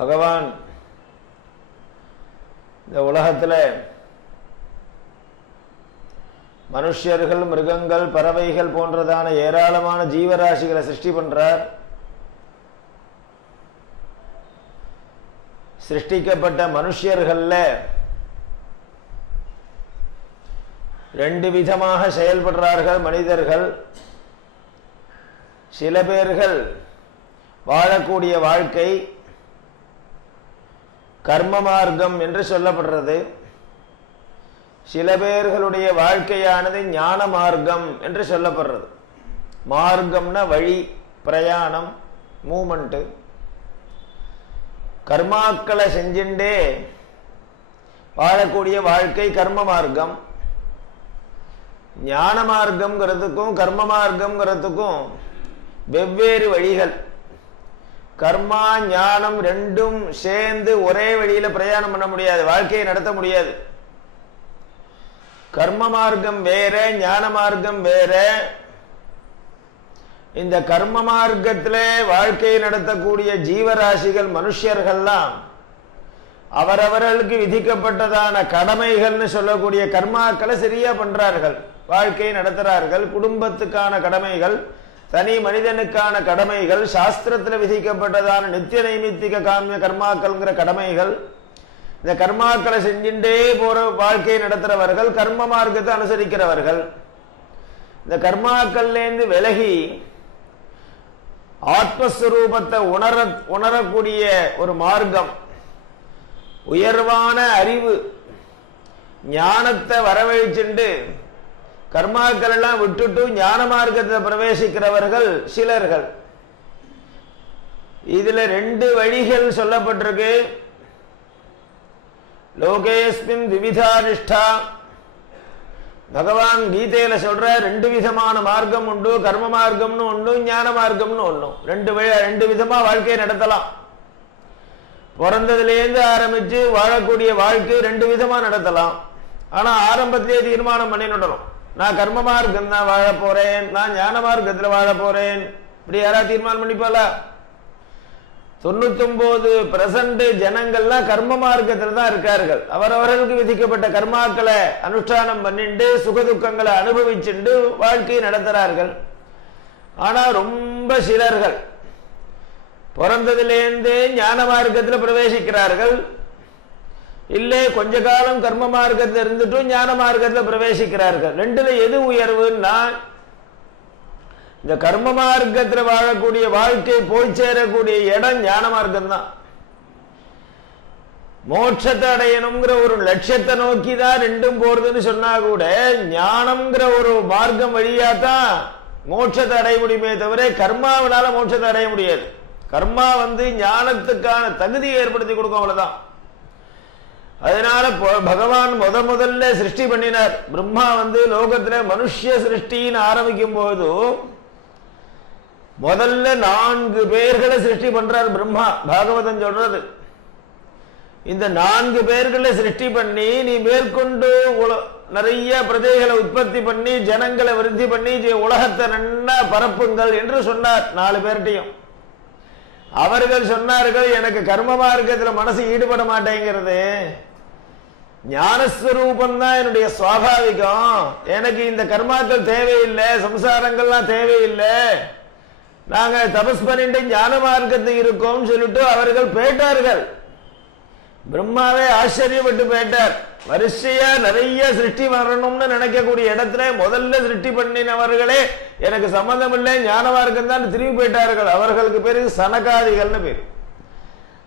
பகவான் இந்த உலகத்தில் மனுஷர்கள், மிருகங்கள், பறவைகள் போன்றதான ஏராளமான ஜீவராசிகளை சிருஷ்டி பண்றார். சிருஷ்டிக்கப்பட்ட மனுஷர்கள்ல ரெண்டு விதமாக செயல்படுறார்கள் மனிதர்கள். சில பேர்கள் வாழக்கூடிய வாழ்க்கை கர்ம மார்க்கம் என்று சொல்லப்படுறது. சில பேர்களுடைய வாழ்க்கையானது ஞான மார்க்கம் என்று சொல்லப்படுறது. மார்க்கம்னா வழி, பிரயாணம், மூமெண்ட். கர்மாக்களை செஞ்சுட்டே வாழக்கூடிய வாழ்க்கை கர்ம மார்க்கம். ஞான மார்க்கம்ங்கிறதுக்கும் கர்ம மார்க்கம்ங்கிறதுக்கும் வெவ்வேறு வழிகள். கர்மா ஞானம் ரெண்டும் சேர்ந்து ஒரே வழியில பிரயாணம் பண்ண முடியாது, வாழ்க்கையை நடத்த முடியாது. கர்ம மார்க்கம் வேற, ஞான மார்க்கம் வேற. இந்த கர்ம மார்க்கத்திலே வாழ்க்கையை நடத்தக்கூடிய ஜீவராசிகள், மனுஷர்கள்லாம் அவரவர்களுக்கு விதிக்கப்பட்டதான கடமைகள்னு சொல்லக்கூடிய கர்மாக்களை சரியா பண்றார்கள், வாழ்க்கையை நடத்துறார்கள். குடும்பத்துக்கான கடமைகள், தனி மனிதனுக்கான கடமைகள், சாஸ்திரத்தில் விதிக்கப்பட்டதான நித்திய நைமித்திக காமிய கர்மாக்கள்ங்கிற கடமைகள், இந்த கர்மாக்களை செஞ்சுட்டே போற வாழ்க்கையை நடத்துறவர்கள், கர்ம மார்க்கத்தை அனுசரிக்கிறவர்கள். இந்த கர்மாக்கள்லேருந்து விலகி ஆத்மஸ்வரூபத்தை உணரக்கூடிய ஒரு மார்க்கம், உயர்வான அறிவு ஞானத்தை வரவழைச்சுண்டு கர்மாக்கள் எல்லாம் விட்டுட்டு ஞான மார்க்கத்தை பிரவேசிக்கிறவர்கள் சிலர்கள். இதுல ரெண்டு வழிகள் சொல்லப்பட்டிருக்கு. லோகேஸ்மின் விவிதா நிஷ்டா. பகவான் கீதையில சொல்ற ரெண்டு விதமான மார்க்கம் உண்டு. கர்ம மார்க்கம்னு ஒண்ணு, ஞான மார்க்கம்னு ஒண்ணு. ரெண்டு விதமா வாழ்க்கையை நடத்தலாம். பிறந்ததுலேருந்து ஆரம்பிச்சு வாழக்கூடிய வாழ்க்கை ரெண்டு விதமா நடத்தலாம். ஆனா ஆரம்பத்திலேயே தீர்மானம் பண்ணிடணும், நான் கர்ம மார்க்கம் தான் வாழ போறேன், நான் ஞான மார்க்கத்துல வாழ போறேன். இப்படி யாராவது தீர்மானம் பண்ணிப்பாளா? 99% ஜனங்கள்லாம் கர்ம மார்க்கத்தில் தான் இருக்கார்கள். அவரவர்களுக்கு விதிக்கப்பட்ட கர்மாக்களை அனுஷ்டானம் பண்ணிட்டு சுகதுக்கங்களை அனுபவிச்சுண்டு வாழ்க்கையை நடத்துறார்கள். ஆனா ரொம்ப சிலர்கள் பிறந்ததிலேருந்து ஞான மார்க்கத்தில் பிரவேசிக்கிறார்கள். இல்லை கொஞ்ச காலம் கர்ம மார்க்கத்தில் இருந்துட்டும் ஞான மார்க்கத்தில் பிரவேசிக்கிறார்கள். ரெண்டுல எது உயர்வுன்னா, இந்த கர்ம மார்க்கத்தில் வாழக்கூடிய வாழ்க்கை போய் சேரக்கூடிய இடம் ஞான மார்க்கம் தான். மோட்சத்தை அடையணுங்கிற ஒரு லட்சியத்தை நோக்கி தான் ரெண்டும் போறதுன்னு சொன்னா கூட, ஞானம்ங்கிற ஒரு மார்க்கம் வழியா தான் மோட்சத்தை அடைய முடியுமே தவிர கர்மாவினால மோட்சத்தை அடைய முடியாது. கர்மா ஞானத்துக்கான தகுதியை ஏற்படுத்தி கொடுக்கும், அவ்வளவுதான். அதனால பகவான் முதல்ல சிருஷ்டி பண்ணினார். பிரம்மா லோகத்துல மனுஷ சிருஷ்டின்னு ஆரம்பிக்கும் போது முதல்ல 4 பேர்களை சிருஷ்டி பண்றார் பிரம்மா. பாகவதம் சொல்றது, இந்த 4 பேர்களை சிருஷ்டி பண்ணி நீ மேற்கொண்டு நிறைய பிரஜைகளை உற்பத்தி பண்ணி ஜனங்களை விருத்தி பண்ணி உலகத்தை நன்னா பரப்புங்கள் என்று சொன்னார் 4 பேர்ட்டையும். அவர்கள் சொன்னார்கள், எனக்கு கர்ம மார்க்கத்தில் மனசு ஈடுபட மாட்டேங்கிறது, ஞானஸ்வரூபம் தான் என்னுடைய சுவாபாவிகம், எனக்கு இந்த கர்மாக்கள் தேவையில்லை, சம்சாரங்கள்லாம் தேவையில்லை, நாங்க தபஸ் பண்ணிட்டு ஞான மார்க்கத்து இருக்கோம் சொல்லிட்டு அவர்கள் போயிட்டார்கள். பிரம்மாவே ஆச்சரியப்பட்டு போயிட்டார். வரிசையா நிறைய சிருஷ்டி வரணும்னு நினைக்கக்கூடிய இடத்துல முதல்ல சிருஷ்டி பண்ணினவர்களே எனக்கு சம்பந்தம் இல்லை, ஞான மார்க்கம் தான் திரும்பி போயிட்டார்கள். அவர்களுக்கு பேரு சனகாதிகள்னு பேர்.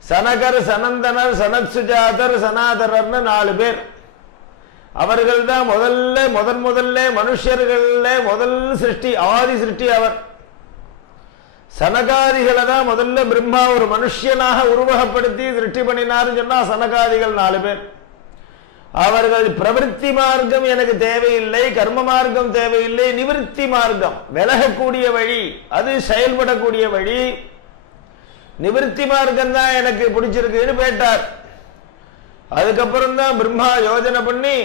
சனகர், சனந்தனர், சனத்சுஜாதர், சனாதரர்னு 4 பேர். அவர்கள் தான் முதல்ல மனுஷர்கள முதல் சிருஷ்டி, ஆதி சிருஷ்டி அவர். சனகாதிகளை தான் முதல்ல பிரம்மா ஒரு மனுஷனாக உருவகப்படுத்தி சிருஷ்டி பண்ணினார்னு சொன்னா சனகாதிகள் 4 பேர். அவர்கள் பிரவருத்தி மார்க்கம் எனக்கு தேவையில்லை, கர்ம மார்க்கம் தேவையில்லை, நிவிருத்தி மார்க்கம் விலகக்கூடிய வழி, அது செயல்படக்கூடிய வழி, நிவிருத்தி மார்க்கம் தான் எனக்கு பிடிச்சிருக்குன்னு போயிட்டார். அதுக்கப்புறம் தான் பிரம்மா யோஜனை பண்ணி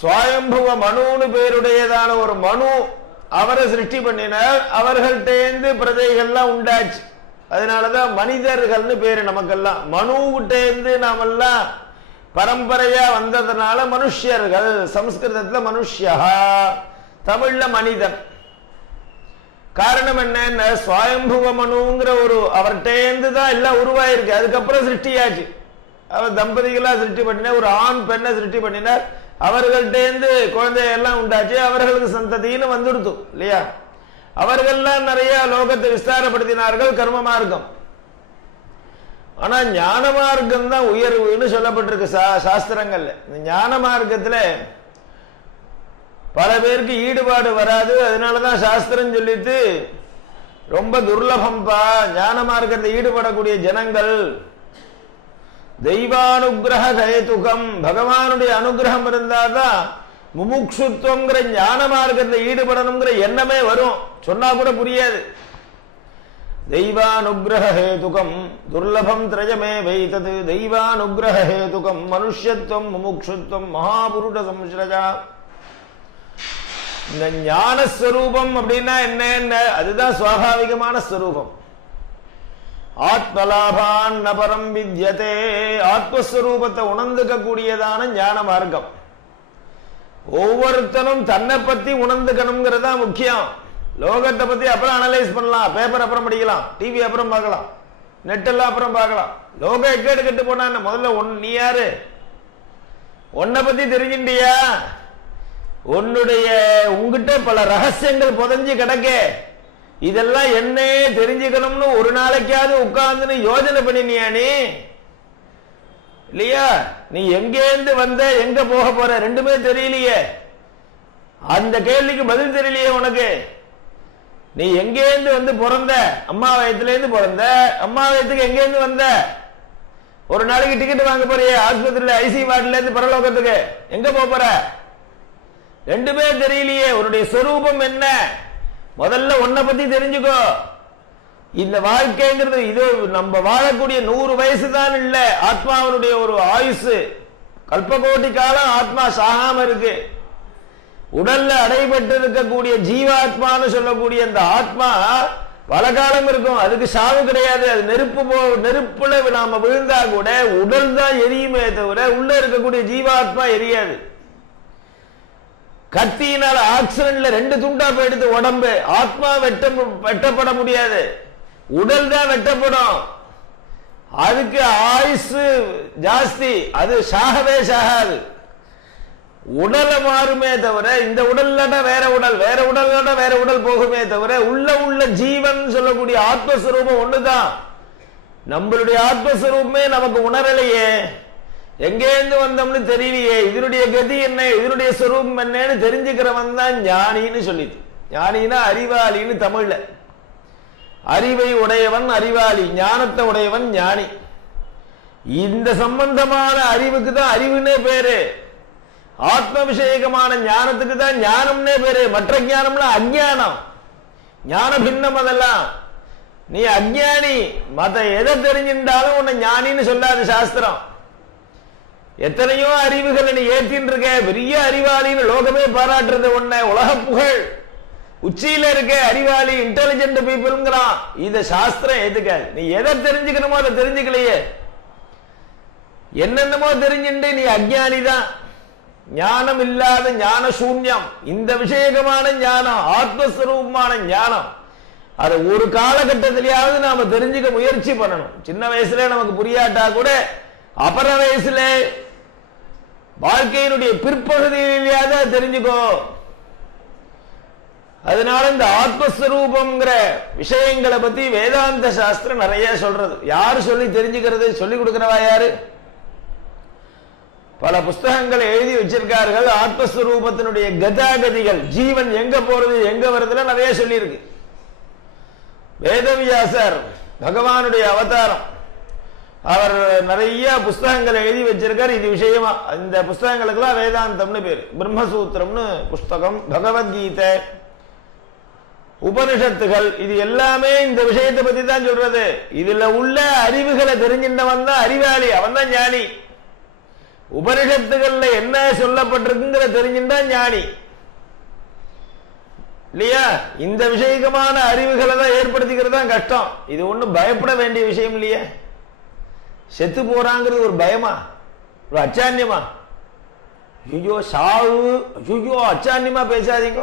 சுவாயம்புவ மனுன்னு பேருடையதான ஒரு மனு அவரை சிருஷ்டி பண்ணினார். அவர்கள்டேந்து பிரஜைகள்லாம் உண்டாச்சு. அதனாலதான் மனிதர்கள்னு பேரு நமக்கெல்லாம். மனுவிட்டேந்து நாமெல்லாம் பரம்பரையா வந்ததுனால மனுஷியர்கள். சம்ஸ்கிருதத்துல மனுஷ்யா, தமிழ்ல மனிதன். காரணம் என்ன? சுவயம்புவ மனுங்கிற ஒரு அவர்கிட்டேந்து தான் எல்லாம் உருவாயிருக்கு. அதுக்கப்புறம் சிருஷ்டியாச்சு. அவர் தம்பதிகளா சிருஷ்டி பண்ணினார், ஒரு ஆண் பெண்ணை சிருஷ்டி பண்ணினார். அவர்கள்டேந்து குழந்தையெல்லாம் உண்டாச்சு, அவர்களுக்கு சந்ததின்னு வந்துடுத்து இல்லையா? அவர்கள்லாம் நிறைய லோகத்தை விஸ்தாரப்படுத்தினார்கள், கர்ம மார்க்கம். ஆனா ஞான மார்க்கம் தான் உயர்வுன்னு சொல்லப்பட்டிருக்கு சாஸ்திரங்கள்ல. இந்த ஞான மார்க்கத்துல பல பேருக்கு ஈடுபாடு வராது. அதனாலதான் சாஸ்திரம் சொல்லிட்டு ரொம்ப துர்லபம்பா ஞான மார்க்கத்தில் ஈடுபடக்கூடிய ஜனங்கள். தெய்வானுகிரக ஹேதுகம், பகவானுடைய அனுகிரகம் இருந்தாதான் முமுட்சுத்துவங்கிற ஞான மார்க்கத்தில் ஈடுபடணுங்கிற எண்ணமே வரும். சொன்னா கூட புரியாது. தெய்வானுகிரக ஹேதுகம் துர்லபம் திரயமே வைத்தது. தெய்வானுகிரக ஹேதுகம் மனுஷ்யத்துவம் முமுட்சுத்துவம் மகாபுருட சம்ஸ்ரஜா. இந்த ஞானஸ்வரூபம் அப்படின்னா என்ன? அதுதான் சுவாபாவிகமான ஸ்வரூபம். ஆத்மலாபான் நபரம் வித்யதே. ஆத்மஸ்வரூபத்தை உணர்ந்துக்க கூடியதான ஞான மார்க்கம். ஒவ்வொருத்தனும் தன்னை பத்தி உணர்ந்துக்கணுங்கிறதா முக்கியம். லோகத்தை பத்தி அப்புறம் அனலைஸ் பண்ணலாம், பேப்பர் அப்புறம் படிக்கலாம், டிவி அப்புறம் பார்க்கலாம், நெட் எல்லாம் அப்புறம் பார்க்கலாம். லோக எக்கேடு கெட்டு போனா முதல்ல நீ யாரு? உன்னை பத்தி தெரிஞ்சிட்டியா? உங்ககிட்ட பல ரகசியங்கள் புதஞ்சு கிடக்க. இதெல்லாம் என்ன தெரிஞ்சுக்கணும்னு ஒரு நாளைக்காவது உட்கார்ந்து யோஜனை பண்ணினியா நீ? இல்லையா? நீ எங்கேருந்து வந்த, எங்க போக போற, ரெண்டுமே தெரியலையே. அந்த கேள்விக்கு பதில் தெரியலையே உனக்கு. நீ எங்கேருந்து வந்து பிறந்த? அம்மா வயத்துல இருந்து பிறந்த. அம்மா வயத்துக்கு எங்கேருந்து வந்த? ஒரு நாளைக்கு டிக்கெட் வாங்க போறியே ஆஸ்பத்திரியில, ஐசி வார்டுல இருந்து பரலோகத்துக்கு, எங்க போற? ரெண்டுமே தெரியலையே. உன்னுடைய சொரூபம் என்ன? முதல்ல உன்னை பத்தி தெரிஞ்சுக்கோ. இந்த வாழ்க்கைங்கிறது இது நம்ம வாழக்கூடிய 100 வயசு தான் இல்ல. ஆத்மாவனுடைய ஒரு ஆயுசு கல்பகோட்டி காலம் ஆத்மா சாகாம இருக்கு. உடல்ல அடைபட்டு இருக்கக்கூடிய ஜீவாத்மான்னு சொல்லக்கூடிய அந்த ஆத்மா பல காலம் இருக்கும். அதுக்கு சாவு கிடையாது. அது நெருப்புல நாம விழுந்தா கூட உடல் தான் எரியுமே தவிர உள்ள இருக்கக்கூடிய ஜீவாத்மா எரியாது. கத்தியினால ஆக்சிடென்ட்ல 2 துண்டா போயிடுது உடம்பு. ஆத்மா வெட்டப்பட முடியாது, உடல் தான் வெட்டப்படும். அதுக்கு ஆயுசு ஜாஸ்தி, அது சாகவே சாகாது. உடலை மாறுமே தவிர இந்த உடல்ல வேற உடல், வேற உடல்ல வேற உடல் போகுமே தவிர உள்ள ஜீவன் சொல்லக்கூடிய ஆத்மஸ்வரூபம் ஒண்ணுதான். நம்மளுடைய ஆத்மஸ்வரூபமே நமக்கு உணரலையே. எங்கேருந்து வந்தோம்னு தெரியலையே. இதனுடைய கதி என்ன, இதனுடைய ஸ்வரூபம் என்னன்னு தெரிஞ்சுக்கிறவன் தான் ஞானின்னு சொல்லிது. ஞானினா அறிவாளின்னு தமிழ்ல. அறிவை உடையவன் அறிவாளி, ஞானத்தை உடையவன் ஞானி. இந்த சம்பந்தமான அறிவுக்கு தான் அறிவுன்னே பேரு. ஆத்ம விஷயகமான ஞானத்துக்கு தான் ஞானம்னே பேரு. மற்ற ஞானம்னா அஜ்ஞானம், ஞான பின்னம். அதெல்லாம் நீ அஜ்ஞானி. மத எதை தெரிஞ்சிருந்தாலும் உன்னை ஞானின்னு சொல்லாது சாஸ்திரம். எத்தனையோ அறிவுகளை நீ ஏற்றின்னு இருக்க, பெரிய அறிவாளின்னு லோகமே பாராட்டுறது உன்னை. உலக புகழ் உச்சியில இருக்க அறிவாளி, இன்டெலிஜென்ட் பீப்புள்ங்கிறான். இத சாஸ்திரம் ஏத்துக்காது. நீ எதை தெரிஞ்சுக்கணுமோ அதை தெரிஞ்சுக்கலையே. என்னென்னமோ தெரிஞ்சுட்டு நீ அஜ்ஞானி தான். ஞானம் இல்லாத ஞான சூன்யம். இந்த விஷயகமான ஞானம், ஆத்மஸ்வரூபமான ஞானம், அதை ஒரு காலகட்டத்திலேயாவது நாம தெரிஞ்சுக்க முயற்சி பண்ணணும். சின்ன வயசுல நமக்கு புரியாட்டா கூட அபர வயசுல வாழ்க்கையினுடைய பிற்பகுதியிலேயாவது தெரிஞ்சுக்கோ. அதனால இந்த ஆத்மஸ்வரூபம்ங்கிற விஷயங்களை பத்தி வேதாந்த சாஸ்திரம் நிறைய சொல்றது. யாரு சொல்லி தெரிஞ்சுக்கிறது? சொல்லி கொடுக்கிறவா யாரு? பல புஸ்தகங்களை எழுதி வச்சிருக்கார்கள். ஆத்மஸ்வரூபத்தினுடைய கதாகதிகள், ஜீவன் எங்க போறது எங்க வருதுல நிறைய சொல்லி இருக்கு. வேதவியாசர் பகவானுடைய அவதாரம், அவர் நிறைய புஸ்தகங்களை எழுதி வச்சிருக்கார் இது விஷயமா. இந்த புஸ்தகங்களுக்கெல்லாம் வேதாந்தம்னு பேரு. பிரம்மசூத்திரம்னு புஸ்தகம், பகவத்கீதை, உபனிஷத்துகள், இது எல்லாமே இந்த விஷயத்தை பத்தி தான் சொல்றது. இதுல உள்ள அறிவுகளை தெரிஞ்சின்றவன் தான் அறிவாளி, அவன் தான் ஞானி. உபனிஷத்துகள்ல என்ன சொல்லப்பட்டிருக்குங்கிற தெரிஞ்சின்றா ஞானி. இல்லையா? இந்த விஷயமான அறிவுகளை தான் ஏற்படுத்திக்கிறது தான் கஷ்டம். இது ஒன்றும் பயப்பட வேண்டிய விஷயம் இல்லையே. செத்து போறாங்கிறது ஒரு பயமா, ஒரு அச்சான்யமா? ஐயோ சாவு, ஐயோ அச்சான்யமா பேசாதீங்க.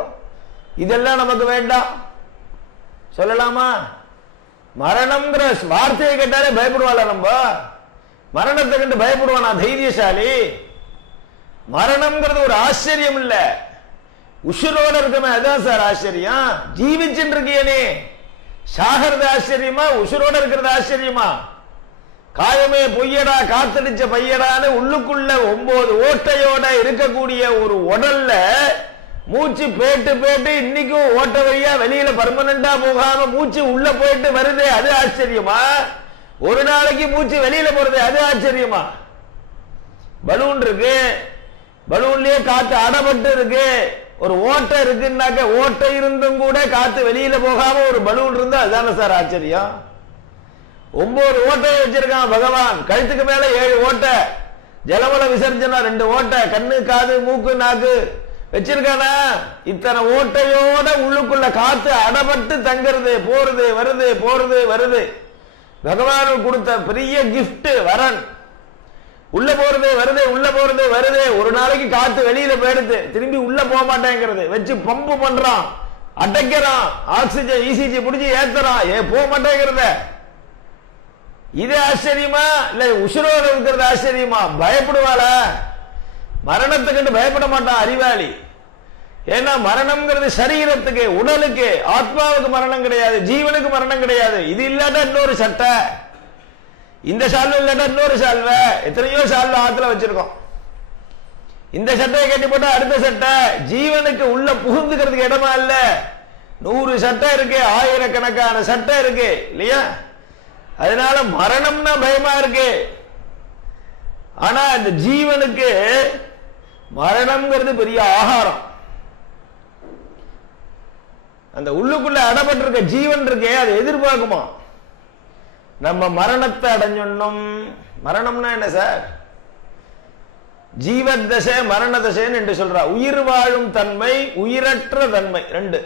இதெல்லாம் நமக்கு வேண்டாம். சொல்லலாமா? மரணம்ங்கிற வார்த்தையை கேட்டாலே பயப்படுவாள? நம்ம மரணத்தை கண்டு பயப்படுவானா தைரியசாலி? மரணம்ங்கிறது ஒரு ஆச்சரியம் இல்ல, உசுரோட இருக்கணும். அதான் சார் ஆச்சரியம். ஜீவிச்சுட்டு இருக்கியனே, சாகிறது ஆச்சரியமா, உசுரோட இருக்கிறது ஆச்சரியமா? காயமே பொய்யடா காத்தடிச்ச பையடான்னு உள்ளுக்குள்ள 9 ஓட்டையோட இருக்கக்கூடிய ஒரு உடல்ல மூச்சு பேட்டு பேட்டு இன்னைக்கும் ஓட்ட வழியா வெளியில பர்மனண்டா போகாம மூச்சு உள்ள போயிட்டு வருது, அது ஆச்சரியமா? ஒரு நாளைக்கு மூச்சு வெளியில போறது, அது ஆச்சரியமா? பலூன் இருக்கு, பலூன்லயே காத்து அடப்பட்டு இருக்கு, ஒரு ஓட்டை இருக்குன்னாக்க ஓட்டை இருந்தும் கூட காத்து வெளியில போகாம ஒரு பலூன் இருந்தா அதுதானே சார் ஆச்சரியம்? 9 ஓட்டையை வச்சிருக்கான் பகவான். கழுத்துக்கு மேல 7 ஓட்டை, ஜலமல விசர்ஜனா 2 ஓட்டை, கண்ணு காது மூக்கு நாக்கு வச்சிருக்கானா? இத்தனை ஓட்டையோட உள்ளுக்குள்ள காத்து அடப்பட்டு தங்கிறது, போறது வருது, போறது வருது. பகவானுக்கு கொடுத்த பெரிய கிஃப்ட் வரன். உள்ள போறது வருது, உள்ள போறது வருது. ஒரு நாளைக்கு காத்து வெளியில போயிடுது, திரும்பி உள்ள போக மாட்டேங்கிறது. வச்சு பம்பு பண்றான், அடைக்கிறான், ஆக்சிஜன் இசிஜி பிடிச்சி ஏத்துறான், போக மாட்டேங்கிறத. இது ஆச்சரியமா இல்ல உசுரோட இருக்கிறது ஆச்சரியமா? பயப்படுவாள? மரணத்தை கண்டு பயப்பட மாட்டான் அறிவாளி. ஏன்னா மரணம்ங்கிறது சரீரத்துக்கு, உடலுக்கு, ஆத்மாவுக்கு மரணம் கிடையாது, ஜீவனுக்கு மரணம் கிடையாது. இது இல்லாட்டா இன்னொரு சட்டை, இந்த சால்வை இல்லாட்டா இன்னொரு சால்வை. எத்தனையோ சால்வை ஆத்துல வச்சிருக்கோம். இந்த சட்டையை கட்டி போட்டா அடுத்த சட்டை. ஜீவனுக்கு உள்ள புகுந்துக்கிறதுக்கு இடமா இல்ல. 100 சட்டை இருக்கு, ஆயிரக்கணக்கான சட்டை இருக்கு இல்லையா? அதனால மரணம்னா பயமா இருக்கு. ஆனா இந்த ஜீவனுக்கு மரணம்ங்கிறது பெரிய ஆகாரம். அந்த உள்ளுக்குள்ள அடப்பட்டிருக்க ஜீவன் இருக்கே, அதை எதிர்பார்க்குமா? நம்ம மரணத்தை அடைஞ்சும். மரணம்னா என்ன சார்? ஜீவதசை மரண தசைன்னு என்று சொல்றா. உயிர் வாழும் தன்மை, உயிரற்ற தன்மை 2.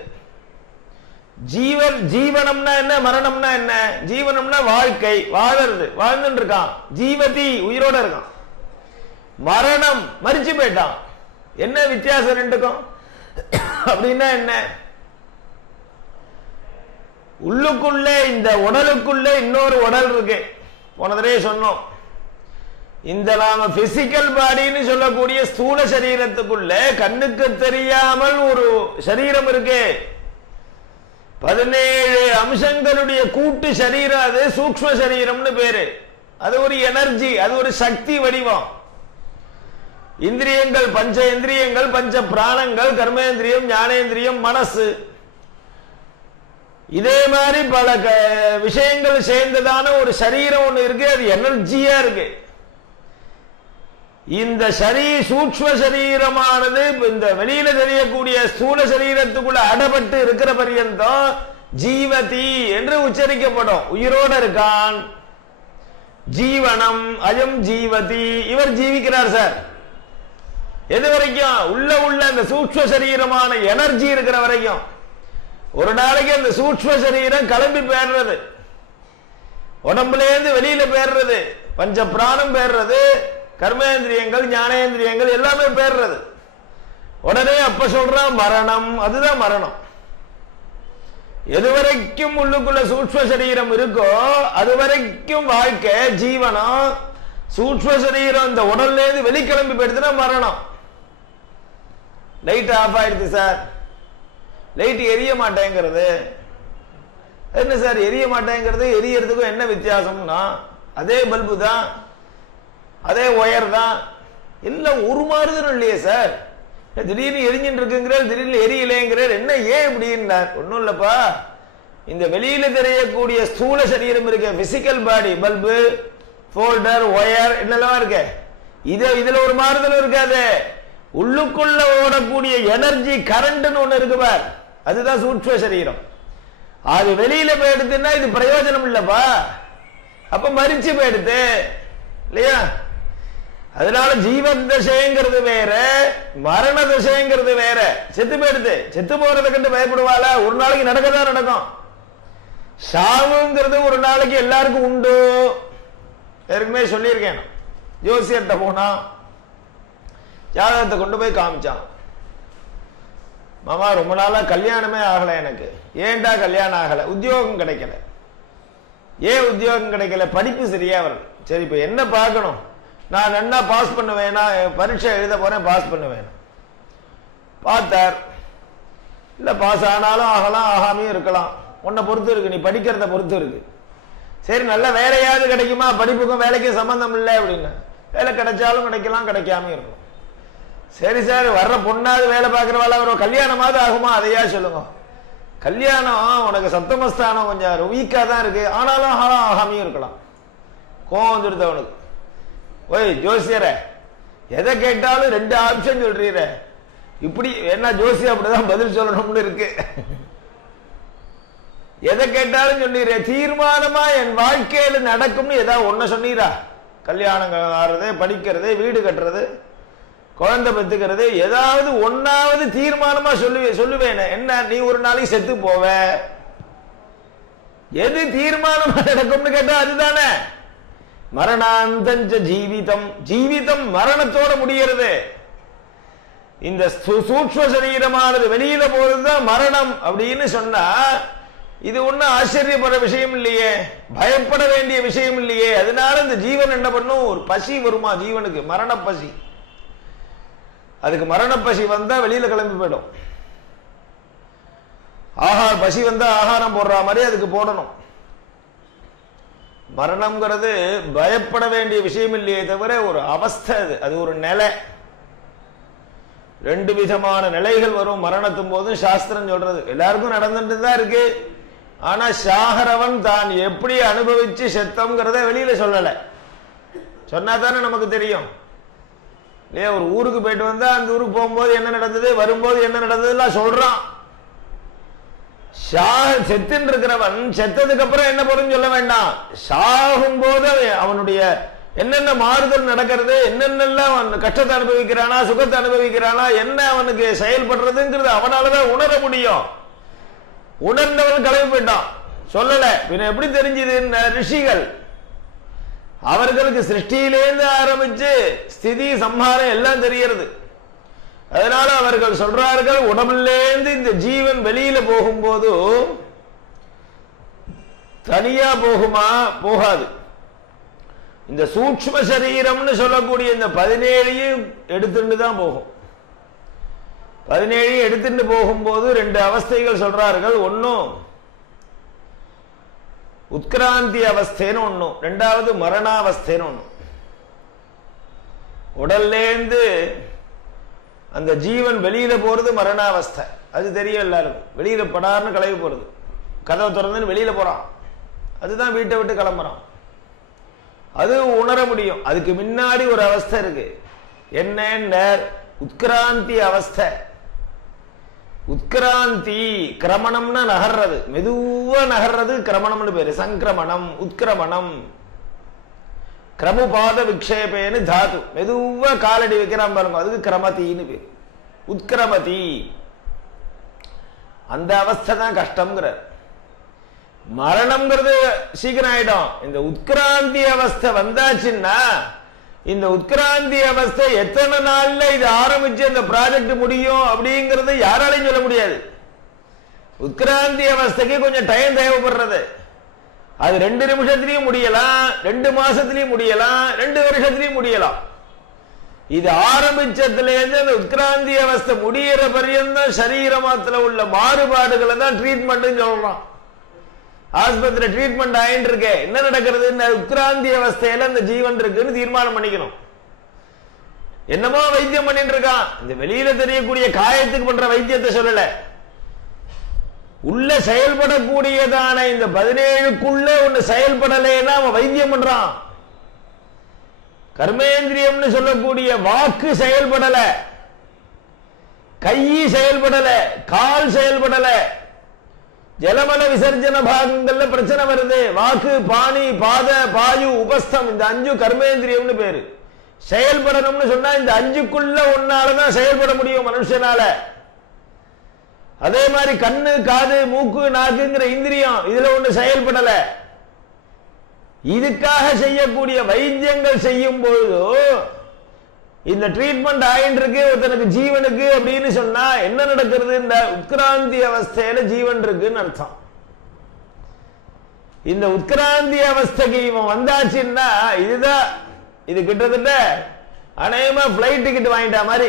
ஜீவன் ஜீவனம்னா என்ன, மரணம்னா என்ன? ஜீவனம்னா வாழ்க்கை, வாழறது, வாழ்ந்துட்டு இருக்கான். ஜீவதி உயிரோட இருக்கான். மரணம் மரிச்சு போயிட்டான். என்ன வித்தியாசம் ரெண்டுக்கும்? அப்படின்னா என்ன? உள்ளுக்குள்ள இந்த உடலுக்குள்ள இன்னொரு உடல் இருக்கு. போன தடவை சொன்னோம். இந்த நாம பிசிக்கல் பாடின்னு சொல்லக்கூடிய ஸ்தூல சரீரத்துக்குள்ள கண்ணுக்கு தெரியாமல் ஒரு சரீரம் இருக்கு. 17 அம்சங்களுடைய கூட்டு சரீரம், அது சூக்ஷ்ம சரீரம்னு பேரு. அது ஒரு எனர்ஜி, அது ஒரு சக்தி வடிவம். இந்திரியங்கள், பஞ்ச இந்திரியங்கள், பஞ்ச பிராணங்கள், கர்மேந்திரியம், ஞானேந்திரியம், மனசு, இதே மாதிரி பல விஷயங்கள் சேர்ந்ததான ஒரு சரீரம் ஒண்ணு இருக்கு. அது எனர்ஜியா இருக்கு. இந்த சூக்ஷ்ம சரீரமானது இந்த வெளியில தெரியக்கூடிய ஸ்தூல சரீரத்துக்குள்ள அடப்பட்டு இருக்கிற பரியந்தம் ஜீவதி என்று உச்சரிக்கப்படும். உயிரோட இருக்கான். ஜீவனம் அயம் ஜீவதி, இவர் ஜீவிக்கிறார் சார். எது வரைக்கும்? உள்ள அந்த சூக்ஷ்ம சரீரமான எனர்ஜி இருக்கிற வரைக்கும். ஒரு நாளைக்கு அந்த சூக்ஷ்ம சரீரம் கிளம்பி போயிடுறது, உடம்புலேருந்து வெளியில போயிடுறது, பஞ்ச பிராணம் போயிடுறது, கர்மேந்திரியங்கள், ஞானேந்திரியங்கள் எல்லாமே போயிடுறது. உடனே அப்ப சொல்றான் மரணம். அதுதான் மரணம். எதுவரைக்கும் உள்ளுக்குள்ள சூக்ஷ்ம சரீரம் இருக்கோ அது வரைக்கும் வாழ்க்கை, ஜீவனம். சூக்ஷ்ம சரீரம் இந்த உடல்ல இருந்து வெளிக்கிளம்பி போயிடுதுன்னா மரணம். லைட் ஆஃப் ஆயிடுது சார். லைட் எரிய மாட்டேங்கிறது. என்ன சார் எரிய மாட்டேங்கிறது? எரியறதுக்கும் என்ன வித்தியாசம்னா அதே பல்பு தான், அதே ஒயர் தான், எல்லாம் ஒரு மாறுதலும் இல்லையே சார். திடீர்னு எரிஞ்சிட்டு இருக்குங்கிற, திடீர்னு எரியலைங்கிற, என்ன ஏன் இப்படின்னா? ஒன்றும் இல்லப்பா, இந்த வெளியில தெரியக்கூடிய ஸ்தூல சரீரம் இருக்க, physical body, bulb, folder, wire என்னெல்லாம் இருக்க, இதுல ஒரு மாறுதலும் இருக்காது. உள்ளுக்குள்ள ஓடக்கூடிய எனர்ஜி கரண்ட்னு ஒண்ணு இருக்கு பார், அதுதான் சூட்சும சரீரம். அது வெளியில போயிடுதுன்னா இது பிரயோஜனம் இல்லப்பா, அப்ப மறிச்சு போயிடுது இல்லையா? அதனால ஜீவன் தசைங்கிறது வேற, மரண தசைங்கிறது வேற. செத்து போயிடுது, செத்து போறதை கண்டு பயப்படுவாள? ஒரு நாளைக்கு நடக்கதான் நடக்கும். சாவுங்கிறது ஒரு நாளைக்கு எல்லாருக்கும் உண்டு. ஏற்கனவே சொல்லியிருக்கேன். ஜோசியர்கிட்ட போனா ஜாதகத்தை கொண்டு போய் காமிச்சான். மாமா ரொம்ப நாளா கல்யாணமே ஆகல எனக்கு. ஏன்டா கல்யாணம் ஆகல? உத்தியோகம் கிடைக்கல. ஏன் உத்தியோகம் கிடைக்கல? படிப்பு சரியா வரல. சரி இப்ப என்ன பார்க்கணும்? நான் என்ன பாஸ் பண்ணுவேனா? பரீட்சை எழுத போறேன், பாஸ் பண்ணுவேன். பார்த்தார், இல்ல பாஸ் ஆனாலும் ஆகலாம், ஆகாமையும் இருக்கலாம். உன்னை பொறுத்து இருக்கு, நீ படிக்கிறத பொறுத்து இருக்கு. சரி நல்ல வேலையாவது கிடைக்குமா? படிப்புக்கும் வேலைக்கும் சம்பந்தம் இல்லை அப்படின்னு. வேலை கிடைச்சாலும் கிடைக்கலாம், கிடைக்காம இருக்கும். சரி சார், வர்ற பொண்ணாவது வேலை பார்க்கறவாள், ஒரு கல்யாணமாவது ஆகுமா? அதையா சொல்லுங்க. கல்யாணம் உனக்கு சப்தமஸ்தானம் கொஞ்சம் வீக்கா தான் இருக்கு, ஆனாலும் ஆகாமையும் இருக்கலாம். கோவம் வந்துடுது அவனுக்கு. ஓய் ஜோசியர, எதை கேட்டாலும் ரெண்டு ஆப்ஷன் சொல்றீர, இப்படி என்ன ஜோசியம் அப்படிதான் பதில் சொல்லணும்னு இருக்கு. எதை கேட்டாலும் சொன்னீர, தீர்மானமா என் வாழ்க்கையில நடக்கும்னு ஏதாவது ஒன்ன சொன்னீரா? கல்யாணம் ஆறது, படிக்கிறது, வீடு கட்டுறது, குழந்தை பெத்துக்கிறது, ஏதாவது ஒன்னாவது தீர்மானமா சொல்லுவேன். என்ன நீ ஒரு நாளைக்கு செத்து போவ, எது தீர்மானமா நடக்கும்னு கேட்டா அதுதானே. மரணாந்தஞ்ச ஜீவிதம், ஜீவிதம் மரணத்தோட முடிகிறது. இந்த சூக்ஷ்ம சரீரமானது வெளியில போறதுதான் மரணம் அப்படின்னு சொன்னா இது ஒன்னும் ஆச்சரியப்பட விஷயம் இல்லையே, பயப்பட வேண்டிய விஷயம் இல்லையே. அதனால இந்த ஜீவன் என்ன பண்ணும்? ஒரு பசி வருமா ஜீவனுக்கு, மரண பசி. அதுக்கு மரண பசி வந்தா வெளியில கிளம்பி போயிடும். பசி வந்தா ஆகாரம் போடுற மாதிரி அதுக்கு போடணும். மரணம்ங்கிறது பயப்பட வேண்டிய விஷயம் இல்லையே தவிர ஒரு அவஸ்தை. அது ஒரு நிலை. ரெண்டு விதமான நிலைகள் வரும் மரணத்தும் போதும் சாஸ்திரம் சொல்றது. எல்லாருக்கும் நடந்துட்டு தான் இருக்கு. ஆனா சாகரவன் தான் எப்படி அனுபவிச்சு செத்தம்ங்கிறத வெளியில சொல்லல. சொன்னா தானே நமக்கு தெரியும். இல்லையா? ஒரு ஊருக்கு போயிட்டு வந்தா அந்த ஊருக்கு போகும்போது என்ன நடந்தது, வரும்போது என்ன நடந்ததுலாம் சொல்றான். செத்துன்னு இருக்கிறவன் செத்ததுக்கு அப்புறம் என்ன பொருள் சொல்ல வேண்டாம். சாகும் போது அவனுடைய என்னென்ன மாறுதல் நடக்கிறது, என்னென்னலாம் அவன் கஷ்டத்தை அனுபவிக்கிறானா, சுகத்தை அனுபவிக்கிறானா, என்ன அவனுக்கு செயல்படுறதுங்கிறது அவனாலதான் உணர முடியும். உணர்ந்தவன் கிளம்பி போயிட்டான், சொல்லல. பின்ன எப்படி தெரிஞ்சது? ரிஷிகள் அவர்களுக்கு சிருஷ்டியிலேருந்து ஆரம்பிச்சு ஸ்திதி சம்ஹாரம் எல்லாம் தெரியறது. அதனால அவர்கள் சொல்றார்கள், உடம்புலேருந்து இந்த ஜீவன் வெளியில போகும்போது தனியா போகுமா? போகாது. இந்த சூக்ஷ்ம சரீரம்னு சொல்லக்கூடிய இந்த 17 எடுத்துட்டு தான் போகும். 17 எடுத்துட்டு போகும்போது ரெண்டு அவஸ்தைகள் சொல்றார்கள். ஒன்னும் உத்கிராந்தி அவஸ்தைன்னு ஒண்ணு, ரெண்டாவது மரணாவஸ்தைன்னு ஒண்ணு. உடல்லேந்து அந்த ஜீவன் வெளியில போறது மரணாவஸ்தை. அது தெரியும் எல்லாருக்கும். வெளியில படார்னு கிளம்பி போறது, கதவை திறந்து வெளியில போறான், அதுதான் வீட்டை விட்டு கிளம்புறான். அது உணர முடியும். அதுக்கு முன்னாடி ஒரு அவஸ்தை இருக்கு. என்ன? உத்கிராந்தி அவஸ்தை. உத்கிராந்தி கிரமணம்னா நகர்றது, மெதுவா நகர்றது கிரமணம்னு பேரு. சங்கிரமணம், உத்கிரமணம். கிரமுபாத விக்ஷேபேன்னு தாது, மெதுவா காலடி வைக்கிறான் பாருங்க, அதுக்கு கிரமத்தின்னு பேரு. உத்கிரமதி. அந்த அவஸ்தை தான் கஷ்டம்ங்கிற. மரணம்ங்கிறது சீக்கிரம் ஆயிடும். இந்த உத்கிராந்தி அவஸ்தை வந்தாச்சுன்னா, இந்த உத்கிராந்தி அவஸ்தை எத்தனை நாள்ல இது ஆரம்பிச்சு அந்த ப்ராஜெக்ட் முடியும் அப்படிங்கறது யாராலையும் சொல்ல முடியாது. உத்கிராந்தி அவஸ்தைக்கு கொஞ்சம் டைம் தேவைப்படுறது. அது 2 நிமிஷத்திலையும் முடியலாம், 2 மாசத்திலையும் முடியலாம், 2 வருஷத்திலையும் முடியலாம். இது ஆரம்பிச்சதுல இருந்து அந்த உத்கிராந்தி அவஸ்தை முடிகிற பரியந்தம் சரீரத்துல உள்ள மாறுபாடுகளை தான் ட்ரீட்மெண்ட் சொல்றோம். ஆஸ்பத்திரி ட்ரீட்மெண்ட் ஆயிட்டு இருக்கு. என்ன நடக்கிறது? உத்கிராந்தி அவஸ்தையில இந்த ஜீவன் இருக்குன்னு தீர்மானம் பண்ணிக்கணும். என்னமோ வைத்தியம் பண்ணிட்டு இருக்கான். இந்த வெளியில தெரியக்கூடிய காயத்துக்கு பண்ற வைத்தியத்தை சொல்லல, உள்ள செயல்படக்கூடியதான இந்த 17க்குள்ள ஒண்ணு செயல்படலைன்னா அவன் வைத்தியம் பண்றான். கர்மேந்திரியம்னு சொல்லக்கூடிய வாக்கு செயல்படல, கை செயல்படல, கால் செயல்படல. ஜலமல விசர்ஜன பாகங்கள்ல பிரச்சனை வருது. வாக்கு, பாணி, பாத, பாயு, உபஸ்தம், இந்த 5 கர்மேந்திரியம்னு பேரு. செயல்படணும்னு சொன்னா இந்த அஞ்சுக்குள்ள ஒன்னாலதான் செயல்பட முடியும் மனுஷனால. அதே மாதிரி கண்ணு, காது, மூக்கு, நாக்குங்கிற இந்திரியம் இதுல ஒண்ணு செயல்படல. இதுக்காக செய்யக்கூடிய வைத்தியங்கள் செய்யும் பொழுது இந்த ட்ரீட்மெண்ட் ஆயிட்டு இருக்கு ஒருத்தனுக்கு ஜீவனுக்கு அப்படின்னு சொன்னா என்ன நடக்கிறது? இந்த உட்கிராந்தி அவஸ்தையில ஜீவன் இருக்குன்னு அர்த்தம். இந்த உட்கிராந்தி அவஸ்தைக்கு இவன் வந்தாச்சுன்னா இதுதான், இது கிட்டத்தட்ட அநேகமா பிளைட் டிக்கெட் வாங்கிட்டா மாதிரி,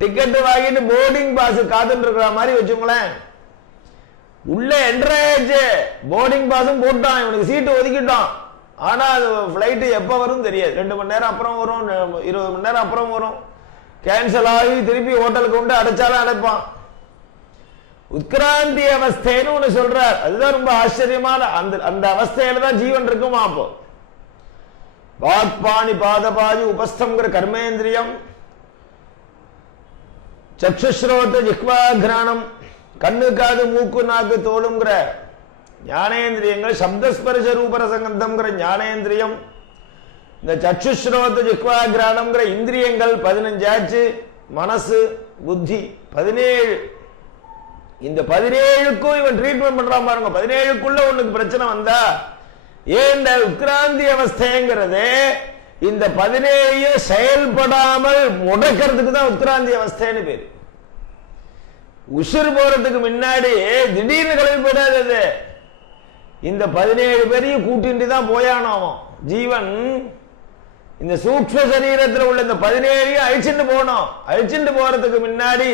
டிக்கெட் வாங்கிட்டு போர்டிங் பாஸ் காத்துட்டு இருக்கிற மாதிரி வச்சுங்களேன். உள்ள என்ட்ரேஜ் போர்டிங் பாஸும் போட்டான், இவனுக்கு சீட்டு ஒதுக்கிட்டான். ஆனா அது பிளைட் எப்ப வரும் தெரியாது. 2 மணி நேரம் அப்புறம் வரும், 20 மணி நேரம் அப்புறம் வரும். கேன்சல் ஆகி திருப்பி ஹோட்டலுக்கு கொண்டு அடைச்சாலும் அடைப்பான். உட்கிராந்தி அவஸ்தைன்னு ஒண்ணு சொல்றார். அதுதான் ரொம்ப ஆச்சரியமான அந்த அவஸ்தையில தான் ஜீவன் இருக்குமா. அப்போ வாக்பாணி பாதபாதி உபஸ்தம்ங்கிற கர்மேந்திரியம், சக்ஷுஸ்ரோத ஜிஹ்வாக்ராணம், கண்ணு, காது, மூக்கு, நாக்கு, தோலுங்கிற ஞானேந்திரியங்கள், சப்தஸ்பர்ஷ ரூபரசங்கந்தம்ங்கிற ஞானேந்திரியம், இந்த சக்ஷுஸ்ரோத ஜிஹ்வாக்ராணம்ங்கிற இந்திரியங்கள் 15 ஆச்சு. மனசு, புத்தி 17. இந்த 17க்கும் இவன் ட்ரீட்மெண்ட் பண்றான் பாருங்க. 17க்குள்ள உனக்கு பிரச்சனை வந்தா ஏன் இந்த உட்கிராந்தி அவஸ்தைங்கிறது இந்த 17 செயல்படாமல் முடக்கிறதுக்கு தான் உட்கிராந்தி அவஸ்தைன்னு பேரு. உசுறு போறதுக்கு முன்னாடி திடீர்னு கிளம்பி போயிடாது. இந்த 17 பேரையும் கூட்டிட்டு தான் போயானோம் ஜீவன். இந்த சூக்ஷ்ம சரீரத்தில் உள்ள இந்த 17 அழிச்சுட்டு போனோம். அழிச்சுட்டு போறதுக்கு முன்னாடி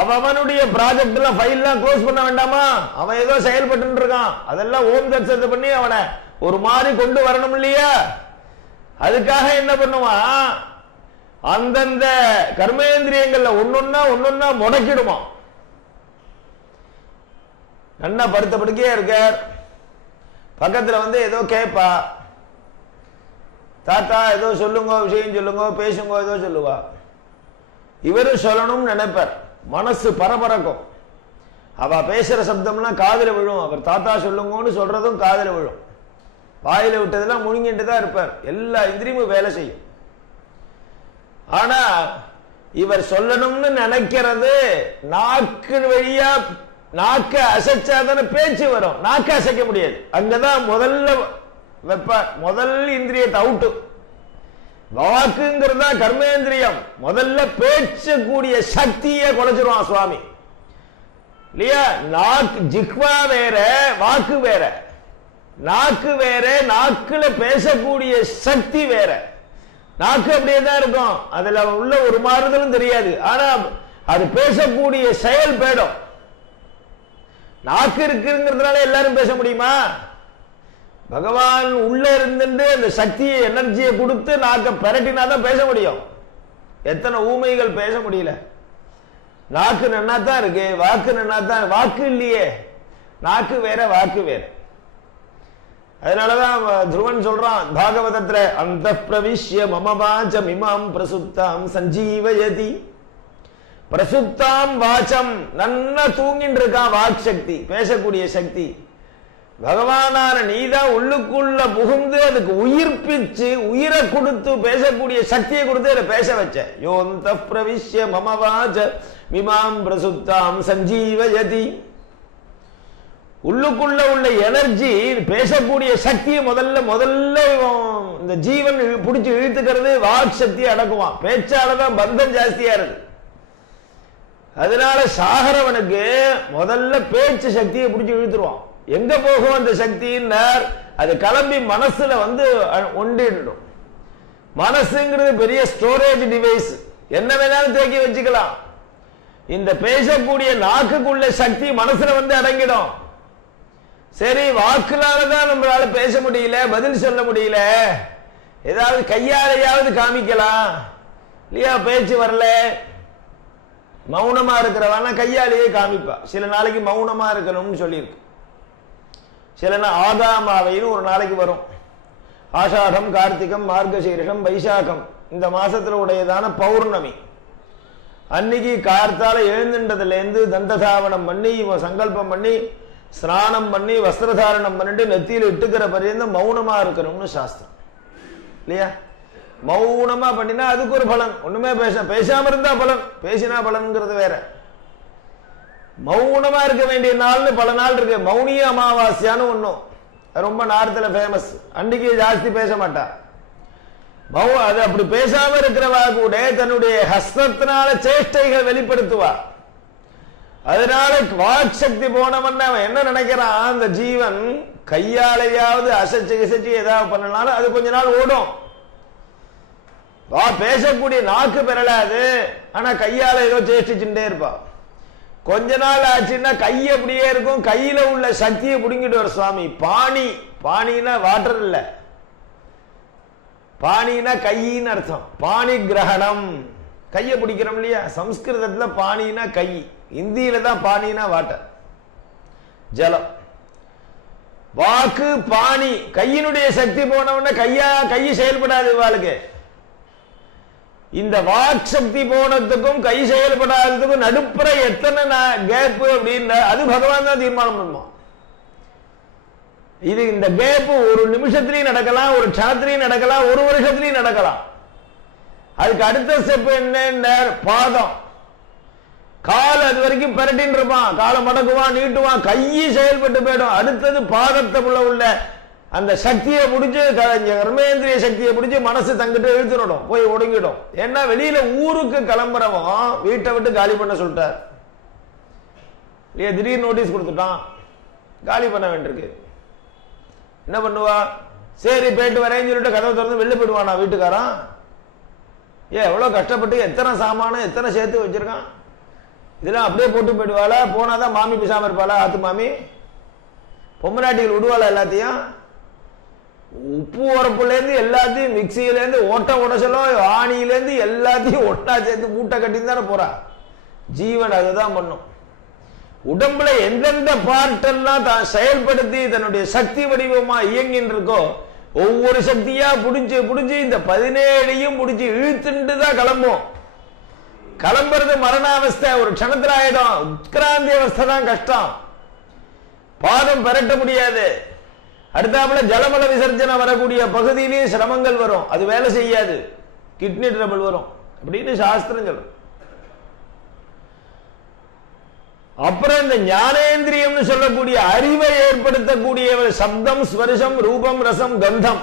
அவனுடைய ப்ராஜெக்ட் எல்லாம் ஃபைல் எல்லாம் க்ளோஸ் பண்ண வேண்டாமா? அவன் ஏதோ செயல்பட்டு இருக்கான், அதெல்லாம் ஓம் தர்சனத்தை பண்ணி அவனை ஒரு மாதிரி கொண்டு வரணும் இல்லையா? அதுக்காக என்ன பண்ணுவான், அந்தந்த கர்மேந்திரியங்கள்ல ஒன்னொன்னா முடக்கிடுமா. நன்னா படுத்த படுக்கையா இருக்கார், பக்கத்துல வந்து ஏதோ கேட்பா, தாத்தா ஏதோ சொல்லுங்க, விஷயம் சொல்லுங்க, பேசுங்க, ஏதோ சொல்லுவா. இவரும் சொல்லணும்னு நினைப்பார். மனசு பரபரக்கும். அவ பேசுற சப்தம்லாம் காதுல விழும். அவர் தாத்தா சொல்லுங்கன்னு சொல்றதும் காதுல விழும். வாயில விட்டதெல்லாம் முழுங்கிட்டு தான் இருப்பார். எல்லா இந்திரியமும் வேலை செய்யும். ஆனா இவர் சொல்லணும்னு நினைக்கிறது நாக்கு வழியா, நாக்க அசைச்சாதான பேச்சு வரும். நாக்க அசைக்க முடியாது. அங்கதான் முதல்ல முதல் இந்திரியத்தை அவுட்டு. வாக்குங்கிறதா கர்மேந்திரியம். முதல்ல பேசக்கூடிய சக்தியை குறைச்சிருவான் சுவாமி இல்லையா? நாக்கு, ஜிஹ்வா வேற, வாக்கு வேற. நாக்கு வேற, நாக்குல பேசக்கூடிய சக்தி வேற. நாக்கு அப்படியே தான் இருக்கும், அதுல உள்ள ஒரு மாறுதலும் தெரியாது. ஆனா அது பேசக்கூடிய செயல் பேடும். நாக்கு இருக்குங்கிறதுனால எல்லாரும் பேச முடியுமா? பகவான் உள்ள இருந்து அந்த சக்தியை, எனர்ஜியை கொடுத்து நாக்க பெரட்டினாதான் பேச முடியும். எத்தனை ஊமைகள் பேச முடியல. நாக்கு நன்னாத்தான் இருக்கு, வாக்கு நன்னாத்தான். வாக்கு இல்லையே, நாக்கு வேற, வாக்கு வேற. அதனாலதான் துருவன் சொல்றான் பாகவதத்துல, அந்த பிரவிஷ்ய மம வாசம் இமாம் பிரசுப்தாம் சஞ்சீவயதி. பிரசுப்தாம் வாச்சம், நன்னா தூங்கிட்டு இருக்கான் வாக் சக்தி, பேசக்கூடிய சக்தி. பகவானான நீதான் உள்ளுக்குள்ள புகுந்து அதுக்கு உயிர்ப்பிச்சு, உயிரை கொடுத்து பேசக்கூடிய சக்தியை கொடுத்து அதை பேச வச்ச. யோந்த பிரவிஷ்ய மம வாச மிமாம் பிரசுப்தாம் சஞ்சீவயதி. உள்ளுக்குள்ள உள்ள எனர்ஜி, பேசக்கூடிய சக்தியை முதல்ல இந்த ஜீவன் பிடிச்சு இழுத்துக்கிறது வாக் சக்தியை அடக்குவான். பேச்சாலதான் பந்தம் ஜாஸ்தியா இருக்கு. அதனால சாகரவனுக்கு முதல்ல பேச்சு சக்தியை பிடிச்சு இழுத்துருவான். எங்க போகும் அந்த சக்தின்னார், அது கிளம்பி மனசுல வந்து ஒண்டிடும். மனசுங்கிறது பெரிய ஸ்டோரேஜ் டிவைஸ், என்ன வேணாலும் தேக்கி வச்சுக்கலாம். இந்த பேசக்கூடிய நாக்குக்குள்ள சக்தி மனசுல வந்து அடங்கிடும். சரி, வாக்குனாலதான் நம்மளால பேச முடியல, பதில் சொல்ல முடியல, ஏதாவது கையாலையாவது காமிக்கலாம் இல்லையா? பேச்சு வரல, மௌனமா இருக்கிறவன கையாலேயே காமிப்பா. சில நாளைக்கு மௌனமா இருக்கணும்னு சொல்லியிருக்கு. சில ஆகாமாவைன்னு ஒரு நாளைக்கு வரும். ஆஷாடம், கார்த்திகம், மார்கசீரிஷம், வைசாகம் இந்த மாசத்துல உடையதான பௌர்ணமி அன்னைக்கு கார்த்தால எழுந்துன்றதுல இருந்து தண்டதாவனம் பண்ணி, சங்கல்பம் பண்ணி, ஸ்நானம் பண்ணி, வஸ்திரதாரணம் பண்ணிட்டு நெத்தியில இட்டுக்கிற பரியந்த மௌனமா இருக்கணும்னு சாஸ்திரம் இல்லையா? மௌனமா பண்ணினா அதுக்கு ஒரு பலன். ஒண்ணுமே பேசாம இருந்தா பலன், பேசினா பலன்ங்கிறது வேற. மௌனமா இருக்க வேண்டிய நாள்னு பல நாள் இருக்கு. மௌனிய அமாவாஸ்யான்னு ஒண்ணும் ரொம்ப நார்த்துல ஃபேமஸ். அன்னைக்கு ஜாஸ்தி பேச மாட்டா. அது அப்படி பேசாம இருக்கிறவா கூட தன்னுடைய ஹஸ்தத்தினால சேஷ்டைகள் வெளிப்படுத்துவா. அதனால வாக் சக்தி போனவன் அவன் என்ன நினைக்கிறான், அந்த ஜீவன் கையாலையாவது அசைச்சு கிசைச்சு ஏதாவது பண்ணனாலும் அது கொஞ்ச நாள் ஓடும். பேசக்கூடிய நாக்கு பெறலாது, ஆனா கையால ஏதோ சேஷ்டிச்சுட்டே இருப்பா. கொஞ்ச நாள் ஆச்சுன்னா கை அப்படியே இருக்கும். கையில உள்ள சக்தியை பிடுங்கிட்டு வர சுவாமி. பாணி, பாணினா வாட்டர் இல்ல, பாணினா கையின்னு அர்த்தம். பாணி கிரகணம், கையை பிடிக்கிறோம் இல்லையா. சம்ஸ்கிருதத்துல பாணினா கை, இந்தியில தான் பாணினா வாட்டர், ஜலம். வாக்கு பாணி, கையினுடைய சக்தி போனவன கை செயல்படாது இவாளுக்கு. இந்த வாக் சக்தி போனதுக்கும் கை செயல்படாததுக்கும் நடுப்புற எத்தனை கேப் அப்படின்னு அது பகவான் தான் தீர்மானம் பண்ணுவோம். இது இந்த கேப் ஒரு நிமிஷத்திலையும் நடக்கலாம், ஒரு க்ஷணத்திலையும் நடக்கலாம், ஒரு வருஷத்திலையும் நடக்கலாம். அதுக்கு அடுத்த ஸ்டெப் என்ன, பாதம். கால் அது வரைக்கும் பரட்டின்னு இருப்பான், காலை மடக்குவான், நீட்டுவான், கையை செயல்பட்டு போயிடும். அடுத்தது பாதத்துக்குள்ள உள்ள அந்த சக்தியை பிடிச்சு, கர்மேந்திரிய சக்தியை பிடிச்சு மனசு தங்கிட்டு இழுத்துடும், போய் ஒடுங்கிடும். ஏன்னா வெளியில ஊருக்கு கிளம்புறவன் வீட்டை விட்டு காலி பண்ண சொல்லிட்டார் இல்லையா, திடீர் நோட்டீஸ் கொடுத்துட்டான், காலி பண்ண வேண்டியிருக்கு. என்ன பண்ணுவா, சரி போயிட்டு வரேன்னு சொல்லிட்டு கதவை திறந்து வெளில போயிடுவானா வீட்டுக்காரன். எவ்வளவு கஷ்டப்பட்டு எத்தனை சாமான எத்தனை சேர்த்து வச்சிருக்கான், இதெல்லாம் அப்படியே போட்டு போயிடுவாளா? போனாதான் மாமி பிசாம இருப்பாளா? ஆத்து மாமி பொம்மநாட்டிகள் விடுவாளா? எல்லாத்தையும் உப்பு உரப்புலேருந்து எல்லாத்தையும் மிக்சியிலேருந்து ஓட்ட உடச்சலோ ஆணியிலேருந்து எல்லாத்தையும் ஒட்டா சேர்த்து மூட்டை கட்டின்னு தானே போறா. ஜீவன் அதுதான் பண்ணும். உடம்புல எந்தெந்த பார்ட்டெல்லாம் தான் செயல்படுத்தி தன்னுடைய சக்தி வடிவமா இயங்கின்னு இருக்கோ ஒவ்வொரு சக்தியா புடிச்சு புடிச்சு இந்த 17ஐயும் புடிச்சு இழுத்துட்டு தான் கிளம்பும். கிளம்புறது மரணாவஸ்தை, ஒரு க்ஷணத்துல ஆயிடும். உட்கிராந்தி அவஸ்தை தான் கஷ்டம். பாதம் பெரட்ட முடியாது. அடுத்தாப்புல ஜலமல விசர்ஜனை வரக்கூடிய பகுதியிலேயும் சிரமங்கள் வரும், அது வேலை செய்யாது, கிட்னி ட்ரபிள் வரும் அப்படின்னு சாஸ்திரம் சொல்லும். அப்புறம் இந்த ஞானேந்திரியம்னு சொல்லக்கூடிய அறிவை ஏற்படுத்தக்கூடிய சப்தம், ஸ்பர்சம், ரூபம், ரசம், கந்தம்,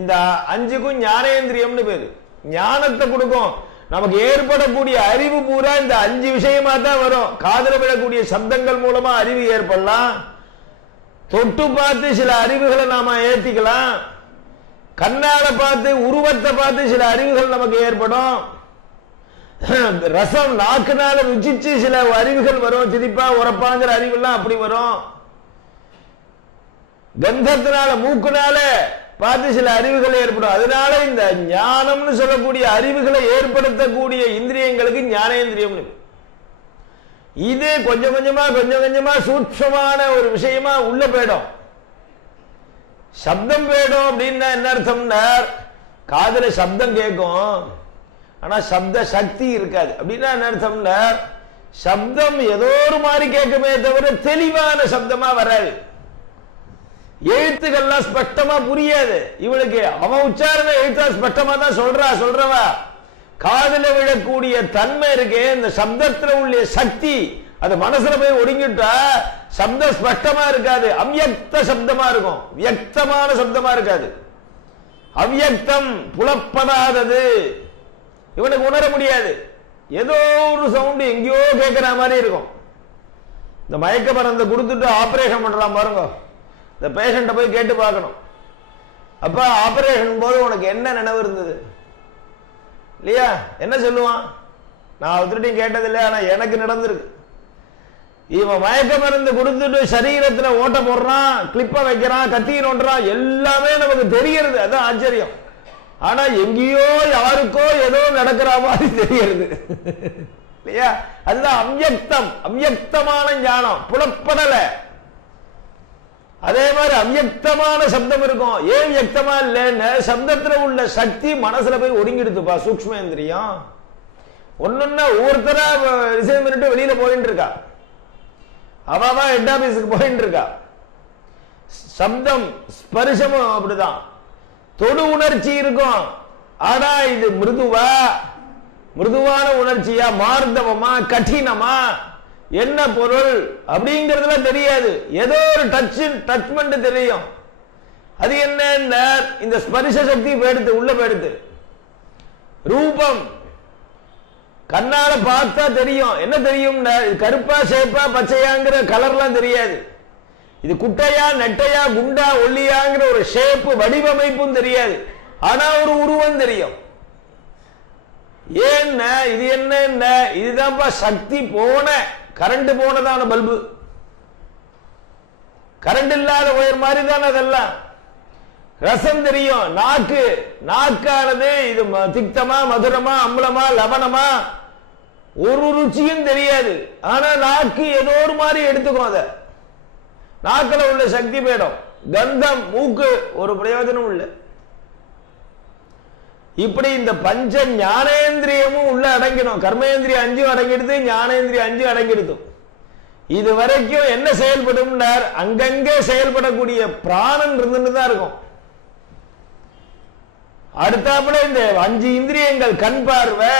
இந்த 5க்கும் ஞானேந்திரியம்னு பேரு. ஞானத்தை கொடுக்கும். நமக்கு ஏற்படக்கூடிய அறிவு பூரா இந்த 5 விஷயமா தான் வரும். காதுல விடக்கூடிய சப்தங்கள் மூலமா அறிவு ஏற்படலாம், தொட்டு பார்த்து சில அறிவுகளை நாம ஏத்திக்கலாம், கண்ணால பார்த்து உருவத்தை பார்த்து சில அறிவுகள் நமக்கு ஏற்படும், ரசம் நாக்குனால ருச்சிச்சு சில அறிவுகள் வரும், திதிப்பா உரப்பாங்கிற அறிவுலாம் அப்படி வரும், கந்தத்தினால மூக்குனால பார்த்து சில அறிவுகள் ஏற்படும். அதனால இந்த ஞானம்னு சொல்லக்கூடிய அறிவுகளை ஏற்படுத்தக்கூடிய இந்திரியங்களுக்கு ஞானேந்திரியம். இது கொஞ்சம் கொஞ்சமா சூட்சமான ஒரு விஷயமா உள்ள போயிடும். சப்தம் போயிடும் அப்படின்னா என்ன அர்த்தம்னா, காதுல சப்தம் கேட்கும், ஆனா சப்த சக்தி இருக்காது. அப்படின்னா என்ன அர்த்தம்னா, சப்தம் ஏதோ ஒரு மாதிரி கேட்குமே தவிர தெளிவான சப்தமா வராது. எழுத்துக்கள்லாம் ஸ்பஷ்டமா புரியாது இவளுக்கு. அவன் உச்சாரண எழுத்தா ஸ்பஷ்டமா தான் சொல்றவா. காதுல விழக்கூடிய தன்மை இருக்கு, இந்த சப்தத்துல உள்ள சக்தி அது மனசுல போய் ஒடுங்கிட்டா சப்தம் ஸ்பஷ்டமா இருக்காது, அவ்யக்த சப்தமா இருக்கும், வியக்தமான சப்தமா இருக்காது. அவ்யக்தம், புலப்படாதது, இவனுக்கு உணர முடியாது. ஏதோ ஒரு சவுண்ட் எங்கேயோ கேட்கிற மாதிரி இருக்கும். இந்த மயக்க மருந்து கொடுத்துட்டு ஆபரேஷன் பண்றான் பாருங்க, இந்த பேஷண்ட போய் கேட்டு பார்க்கணும், அப்ப ஆபரேஷன் போது உனக்கு என்ன நினைவு இருந்தது இல்லையா? என்ன சொல்லுவான்? நான் ஒருத்தரையும் கேட்டதில்லை, ஆனா எனக்கு நடந்திருக்கு. இவன் மயக்க மருந்து கொடுத்துட்டு சரீரத்துல ஓட்ட போடுறான், கிளிப்ப வைக்கிறான், கத்தி நோண்டுறான், எல்லாமே நமக்கு தெரிகிறது. அதான் ஆச்சரியம். ஆனா எங்கேயோ யாருக்கோ ஏதோ நடக்கிற மாதிரி தெரிகிறது இல்லையா? அதுதான் அவ்யக்தம், அவ்யக்தமான ஞானம், புலப்படல. அதே மாதிரி அவ்யக்தமான சப்தம் இருக்கும். ஏன் வியக்தமா இல்லைன்னு, சப்தத்துல உள்ள சக்தி மனசுல போய் ஒடுங்கிடுதுப்பா, சூக்ஷ்மேந்திரியம். ஒண்ணுன்னா ஒவ்வொருத்தரா ரிசைன் பண்ணிட்டு வெளியில போயிட்டு இருக்கா, அவன் ஹெட் ஆபீஸுக்கு போயிட்டு இருக்கா. சப்தம் ஸ்பர்சமும் அப்படிதான். தொடு உணர்ச்சி இருக்கும், ஆனா இது மிருதுவான உணர்ச்சியா, மார்தவமா, கடினமா, என்ன பொருள் அப்படிங்கறதுல தெரியாது. ஏதோ ஒரு டச்மெண்ட் தெரியும். அது என்ன? இந்த ஸ்பரிச சக்தி போயிடுது, உள்ள போயிடுது. ரூபம் கண்ணால பார்த்தா தெரியும். என்ன தெரியும்? கருப்பா, சேப்பா, பச்சையாங்கிற கலர்லாம் தெரியாது. இது குட்டையா, நெட்டையா, குண்டா, ஒல்லியாங்கிற ஒரு ஷேப்பு, வடிவமைப்பும் தெரியாது. ஆனா ஒரு உருவம் தெரியும். ஏன்னா இது என்ன? இதுதான்ப்பா சக்தி போன, கரண்ட் போனதான பல்பு. கரண்ட் இல்லாத ஒயர் மாதிரி தான் அதெல்லாம். ரசம் தெரியும். நாக்கானது இது திக்தமா, மதுரமா, அம்பலமா, லவணமா, ஒரு ருச்சியும் தெரியாது. ஆனா நாக்கு ஏதோ ஒரு மாதிரி எடுத்துக்கும். அத நாக்கில உள்ள சக்தி போயிடும். கந்தம், மூக்கு ஒரு பிரயோஜனம் இல்லை. இப்படி இந்த பஞ்ச ஞானேந்திரியமும் உள்ள அடங்கிடும். கர்மேந்திரிய 5 அடங்கிடுது, ஞானேந்திரிய 5 அடங்கிடுது. இது வரைக்கும் என்ன செயல்படும்? அங்கங்கே செயல்படக்கூடிய பிராணன் இருந்துட்டு தான் இருக்கும். அடுத்தாப்புல இந்த 5 இந்திரியங்கள், கண் பார்வை,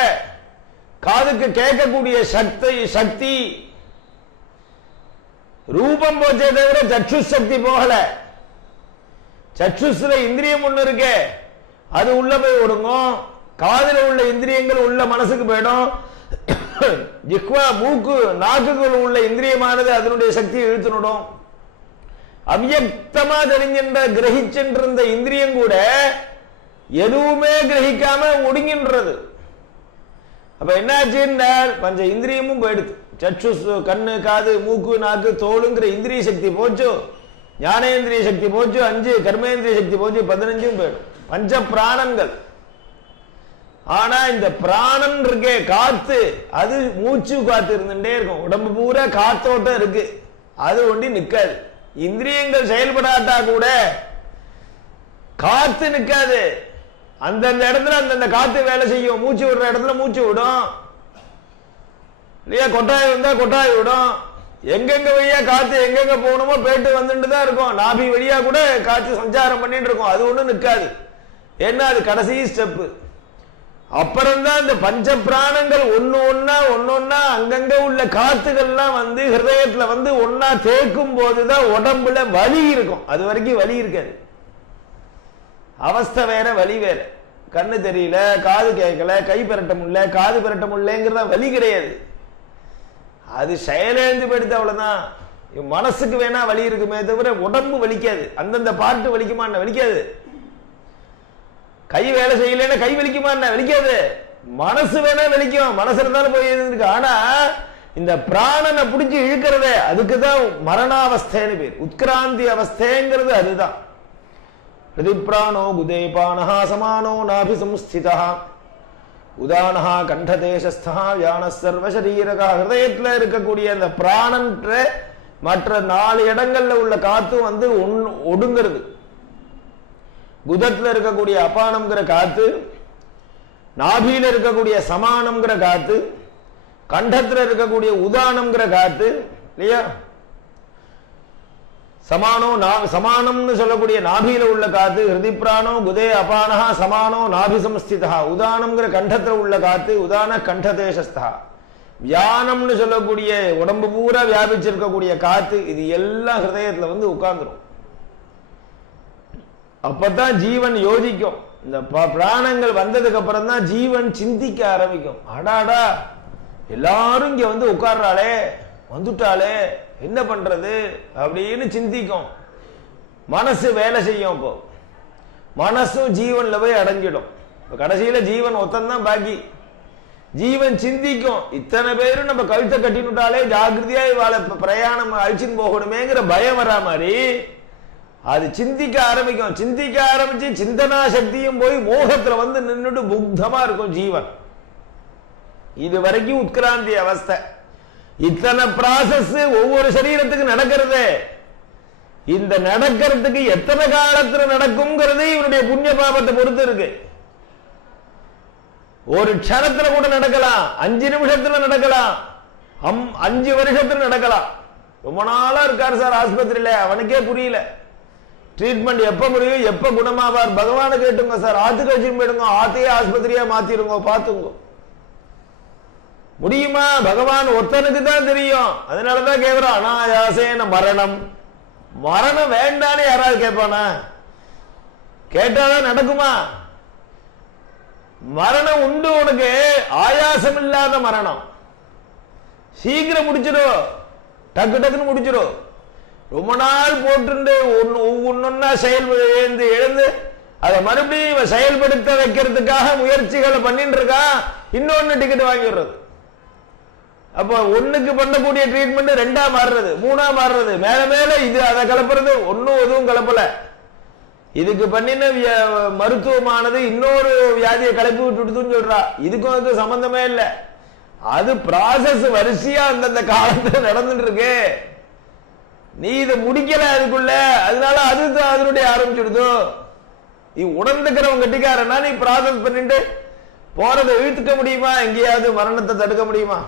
காதுக்கு கேட்கக்கூடிய சக்தி, ரூபம் போச்சே தவிர சக்ஷு சக்தி போகல. சக்ஷுஸ்ல இந்திரியம் ஒண்ணு இருக்கே, அது உள்ள போய் ஒடுங்கும். காதுல உள்ள இந்திரியங்கள் உள்ள மனசுக்கு போயிடும். ஜிஹ்வா, மூக்கு, நாக்குகள் உள்ள இந்திரியமானது அதனுடைய சக்தியை இழுத்துடும். அவ்யக்தமா தெரிஞ்சின்ற கிரகிச்சென்றிருந்த இந்திரியம் கூட எதுவுமே கிரகிக்காம ஒடுங்கின்றது. அப்ப என்னாச்சுன்னா பஞ்ச இந்திரியமும் போயிடுது. சக்ஷுஸ், கண்ணு, காது, மூக்கு, நாக்கு, தோளுங்கிற இந்திரிய சக்தி போச்சு. ஞானேந்திரிய சக்தி போச்சு 5, கர்மேந்திரிய சக்தி போச்சு 15 போயிடும். பஞ்ச பிராணங்கள். ஆனா இந்த பிராணன் இருக்கே, காத்து, அது மூச்சு காத்து இருந்துட்டே இருக்கும். உடம்பு பூரா காத்தோட்டம் இருக்கு, அது ஒண்டி நிக்காது. இந்திரியங்கள் செயல்படாட்டா கூட காத்து நிக்காது. அந்தந்த இடத்துல அந்தந்த காத்து வேலை செய்யும். மூச்சு விடுற இடத்துல மூச்சு விடும் இல்லையா? கொட்டாய் வந்தா கொட்டாய் விடும். எங்கெங்க வழியா காத்து எங்கெங்க போகணுமோ போயிட்டு வந்துட்டு தான் இருக்கும். நாபி வழியா கூட காத்து சஞ்சாரம் பண்ணிட்டு இருக்கும். அது ஒண்ணு நிக்காது. ஏன்னா அது கடைசி ஸ்டெப்பு. அப்புறம்தான் இந்த பஞ்ச பிராணங்கள் ஒன்னொன்னா அங்கங்க உள்ள காத்துகள்லாம் வந்து ஹிருதயத்துல வந்து ஒன்னா தேக்கும் போதுதான் உடம்புல வலி இருக்கும். அது வரைக்கும் வலி இருக்காது. அவஸ்தை வேற, வலி வேற. கண்ணு தெரியல, காது கேட்கல, கை பெரட்ட முடியல, காது பெரட்ட முடியலங்கிறத வலி கிடையாது. அது செயலேந்து போயிடுது, அவ்வளவுதான். மனசுக்கு வேணா வலி இருக்குமே தவிர உடம்பு வலிக்காது. அந்தந்த பாட்டு வலிக்குமா? வலிக்காது. கை வேலை செய்யலன்னா கை வலிக்குமா? வலிக்காது. மனசு வேணா வலிக்கும். மனசு இருந்தாலும் போய் இருக்கு. ஆனா இந்த பிராணனை பிடிச்சி இழுக்கிறத, அதுக்குதான் மரணாவஸ்தைன்னு பேர். உத்கிராந்தி அவஸ்தைங்கிறது அதுதான். ஹிருதிப்ராணோ குதேபானஹா சமானோ நாபி சம்ஸ்திதா உதானஹா கண்டதேசஸ்தா வியான சர்வ சரீரகா. ஹிருதயத்துல இருக்கக்கூடிய அந்த பிராணன் மற்ற 4 இடங்கள்ல உள்ள காத்து வந்து ஒடுங்கிறது. குதத்துல இருக்கக்கூடிய அபானம்ங்கிற காத்து, நாபியில இருக்கக்கூடிய சமானம்ங்கிற காத்து, கண்டத்துல இருக்கக்கூடிய உதானம்ங்கிற காத்து இல்லையா? சமானம்னு சொல்லக்கூடிய நாபியில உள்ள காத்து, ஹிருதிப்ராணோ குதே அபானஹா சமானோ நாபி சம்ஸ்திதா. உதானம்ங்கிற கண்டத்துல உள்ள காத்து, உதான கண்டதேசஸ்தா. வியானம்னு சொல்லக்கூடிய உடம்பு பூரா வியாபிச்சிருக்கக்கூடிய காத்து, இது எல்லாம் ஹிருதயத்துல வந்து உட்கார்ந்துரும். அப்பதான் ஜீவன் யோசிக்கும். இந்த பிராணங்கள் வந்ததுக்கு அப்புறம் தான் ஜீவன் சிந்திக்க ஆரம்பிக்கும். அடாடா, எல்லாரும் இங்க வந்து உட்கார்றாளே, வந்துட்டாளே, என்ன பண்றது அப்படின்னு சிந்திக்கும். மனசு வேலை செய்யும். இப்போ மனசும் ஜீவன்ல போய் அடைஞ்சிடும். கடைசியில ஜீவன் ஒத்தந்தான் பாக்கி. ஜீவன் சிந்திக்கும். இத்தனை பேரும் நம்ம கழுத்தை கட்டினுட்டாலே ஜாகிரதையா இவாள பிரயாணம் அழிச்சின்னு போகணுமேங்கிற பயம் வரா மாதிரி அது சிந்திக்க ஆரம்பிக்கும். சிந்திக்க ஆரம்பிச்சு சிந்தனா சக்தியும் போய் மோகத்துல வந்து நின்றுட்டு புக்தமா இருக்கும் ஜீவன். இது வரைக்கும் உட்கிராந்தி அவஸ்தை. இத்தனை ப்ராசஸ் ஒவ்வொரு சரீரத்துக்கு நடக்கிறது. இந்த நடக்கிறதுக்கு எத்தனை காலத்துல நடக்கும்ங்கிறது இவனுடைய புண்ணிய பாபத்தை பொறுத்து இருக்கு. ஒரு க்ஷணத்துல கூட நடக்கலாம், 5 நிமிஷத்துல நடக்கலாம், 5 வருஷத்துல நடக்கலாம். ரொம்ப நாளா இருக்காரு சார் ஆஸ்பத்திரியில, அவனுக்கே புரியல. ட்ரீட்மெண்ட் எப்ப முடியும், எப்ப குணமாவார் பகவான கேட்டுங்க சார். ஆத்துக்கு வச்சுட்டு போயிடுங்க, ஆத்தையே ஆஸ்பத்திரியா மாத்திருங்க, பாத்துங்க. முடியுமா? பகவான் ஒருத்தனுக்கு தான் தெரியும். அதனாலதான் கேக்குறோம் அனாயாசேன மரணம். மரணம் வேண்டான்னு யாராவது கேட்பானா? கேட்டாதான் நடக்குமா? மரணம் உண்டு உனக்கு, ஆயாசம் இல்லாத மரணம். சீக்கிரம் முடிச்சிடும், டக்கு டக்குன்னு முடிச்சிடும். ரொம்ப நாள் போட்டு ஒன்னொன்னா செயல்படு எழுந்து அதை மறுபடியும் செயல்படுத்த வைக்கிறதுக்காக முயற்சிகளை பண்ணிட்டு இருக்கான். இன்னொன்னு டிக்கெட் வாங்கிடுறது. அப்ப ஒண்ணுக்கு பண்ணக்கூடிய ட்ரீட்மெண்ட் ரெண்டா மாறுறது, மூணா மாறுறது, மேல மேல இது அதை கலப்புறது. ஒன்னும் எதுவும் கலப்பல. இதுக்கு பண்ணின மருத்துவமானது இன்னொரு வியாதியை கலப்பி விட்டுடுதுன்னு சொல்றா. இதுக்கும் அதுக்கு சம்பந்தமே இல்லை. அது ப்ராசஸ் வரிசையா அந்தந்த காலத்துல நடந்துட்டு இருக்கு. நீ இதை முடிக்கல அதுக்குள்ள, அதனால அது அதனுடைய ஆரம்பிச்சுடுதோ. நீ உணர்ந்துக்கிறவங்க கட்டிக்காரனா நீ ப்ராசஸ் பண்ணிட்டு போறதை இழுத்துக்க முடியுமா? எங்கேயாவது மரணத்தை தடுக்க முடியுமா?